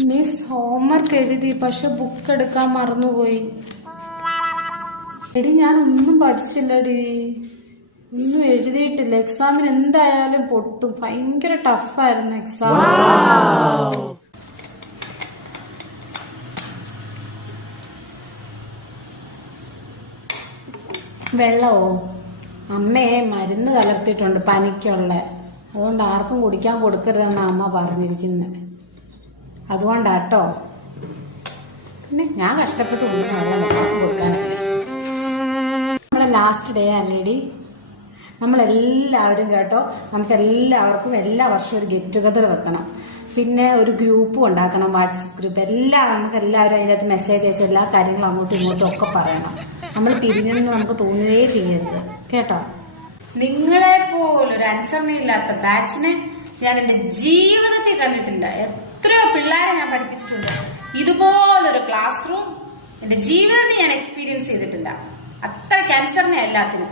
Miss homework എഴുതി, പക്ഷെ book എടുക്കാൻ മറന്നുപോയി. എടി ഞാൻ ഒന്നും പഠിച്ചില്ലടി, ഒന്നും എഴുതിയിട്ടില്ല. എക്സാമിന് എന്തായാലും പൊട്ടും. ഭയങ്കര ടഫായിരുന്നു എക്സാം. വെള്ളമോ? അമ്മയെ മരുന്ന് കലർത്തിയിട്ടുണ്ട് പനിക്കുള്ള, അതുകൊണ്ട് ആർക്കും കുടിക്കാൻ കൊടുക്കരുതെന്നാണ് അമ്മ പറഞ്ഞിരിക്കുന്നത്. അതുകൊണ്ടാട്ടോ. പിന്നെ ഞാൻ കഷ്ടപ്പെട്ട് വെള്ളം കൊടുക്കാനൊക്കെ. നമ്മുടെ ലാസ്റ്റ് ഡേ അല്ലേടി, നമ്മളെല്ലാവരും കേട്ടോ, നമുക്ക് എല്ലാവർക്കും എല്ലാ വർഷവും ഒരു ഗെറ്റ് ടുഗദർ വെക്കണം. പിന്നെ ഒരു ഗ്രൂപ്പും ഉണ്ടാക്കണം, വാട്സപ്പ് ഗ്രൂപ്പ്. നമുക്ക് എല്ലാവരും അതിനകത്ത് മെസ്സേജ് അയച്ച് എല്ലാ കാര്യങ്ങളും അങ്ങോട്ടും ഇങ്ങോട്ടും ഒക്കെ പറയണം. നമ്മൾ പിരിഞ്ഞെന്ന് നമുക്ക് തോന്നുകയേ ചെയ്യരുത് കേട്ടോ. നിങ്ങളെ പോലൊരു അനുസരണയില്ലാത്ത ബാച്ചിനെ ഞാൻ എൻ്റെ ജീവിതത്തിൽ കണ്ടിട്ടില്ല. എത്രയോ പിള്ളേരെ ഞാൻ പഠിപ്പിച്ചിട്ടുണ്ട്. ഇതുപോലൊരു ക്ലാസ് റൂം എൻ്റെ ജീവിതത്തിൽ ഞാൻ എക്സ്പീരിയൻസ് ചെയ്തിട്ടില്ല. അത്രയ്ക്ക് അനുസരണ എല്ലാത്തിനും.